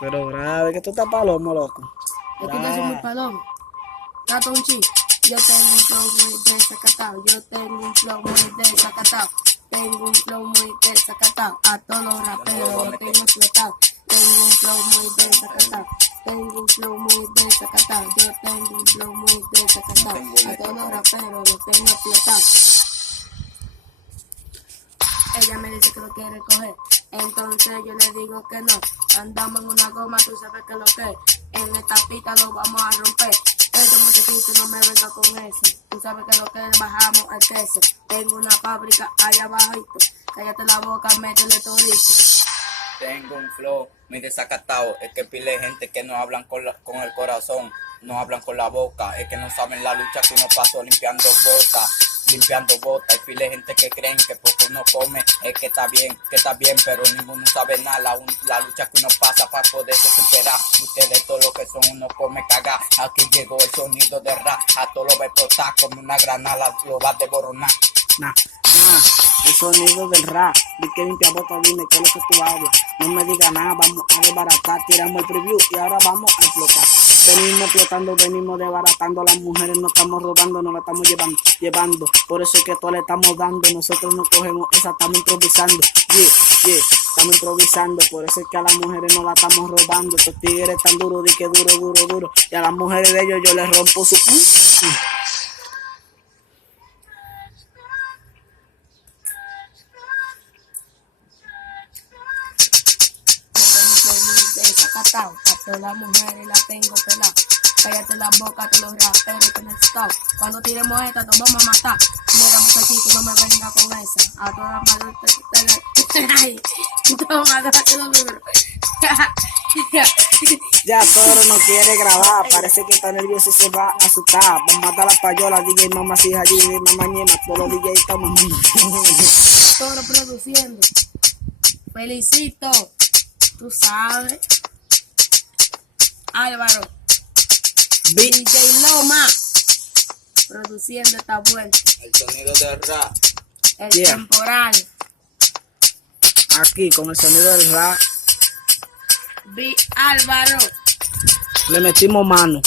Pero grave, que tú estás palomo, loco. Es que yo soy muy palomo. Tato un chi. Yo tengo un flow muy desacatado. Yo tengo un flow muy desacatado. Tengo un flow muy desacatado. A todos los raperos los tengo explotado. Tengo un flow muy desacatado. Tengo un flow muy desacatado. Yo tengo un flow muy desacatado. A todos los raperos los tengo explotados. Ella me dice que lo quiere coger, entonces yo le digo que no. Andamos en una goma, tú sabes que lo que es. En esta pista lo vamos a romper. Este muchachito no me venga con eso. Tú sabes que lo que es, bajamos el queso. Tengo una fábrica allá abajito. Cállate la boca, métele todito. Tengo un flow muy desacatado. Es que pile gente que no hablan con el corazón, no hablan con la boca. Es que no saben la lucha que uno pasó limpiando botas. Y pile gente que creen que porque uno come es que está bien, pero ninguno sabe nada. La lucha que uno pasa para poderse superar. Ustedes todo lo que son uno come cagar. Aquí llegó el sonido de rap. A todo lo va a explotar como una granada, lo va a devoronar. El sonido del rap. Di que limpia bota, dime qué es lo que tú hablas. No me digas nada, vamos a desbaratar. Tiramos el preview y ahora vamos a explotar. Venimos explotando, venimos desbaratando. Las mujeres no estamos robando, no la estamos llevando. Por eso es que todo le estamos dando. Nosotros no cogemos esa, estamos improvisando. Estamos improvisando. Por eso es que a las mujeres no la estamos robando. Estos tigres tan duros, di que duro. Y a las mujeres de ellos yo les rompo su... A todas las mujeres las tengo peladas. Cállate la boca, te los raperos que necesitamos. Cuando tiremos esta, nos vamos a matar. Mira, muchachito, no me venga con esa. A todas las madres ay, toma, date los números. Ya Toro no quiere grabar, parece que está nervioso y se va a asustar. Vamos a matar la payola, DJ Mamá, si DJ Mamá, Ñema, todos los DJ estamos. Toro produciendo. Felicito. Tú sabes. Álvaro. DJ Loma. Produciendo esta vuelta. El sonido de rap. El temporal. Aquí con el sonido del rap. Álvaro. Le metimos mano.